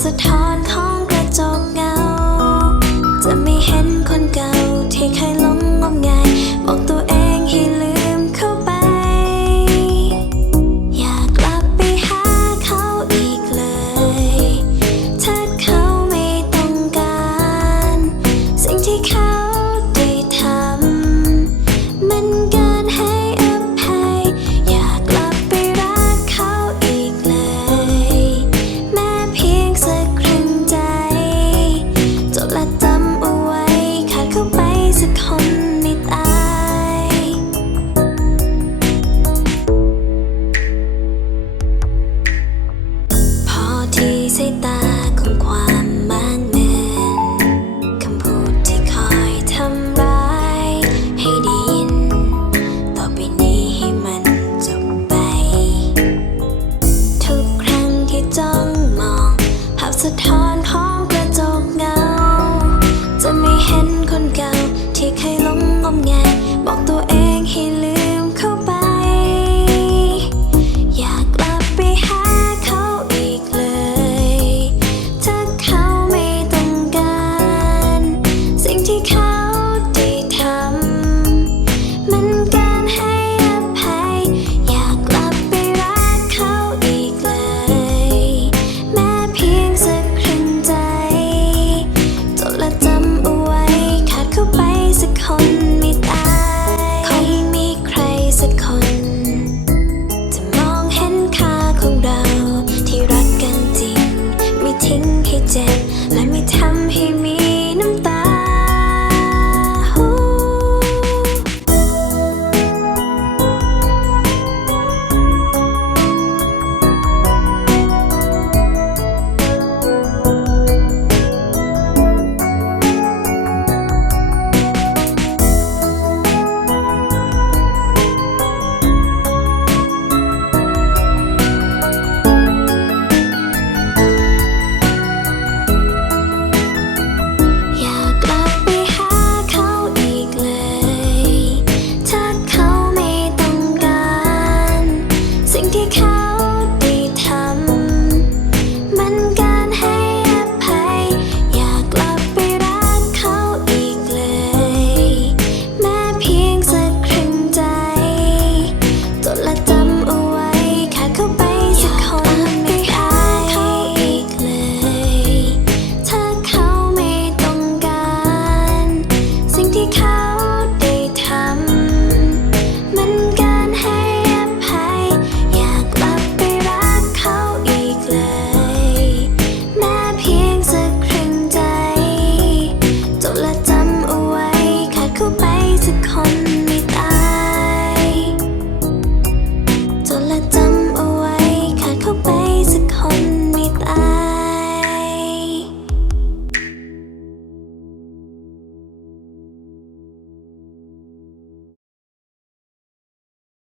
Satan Khan.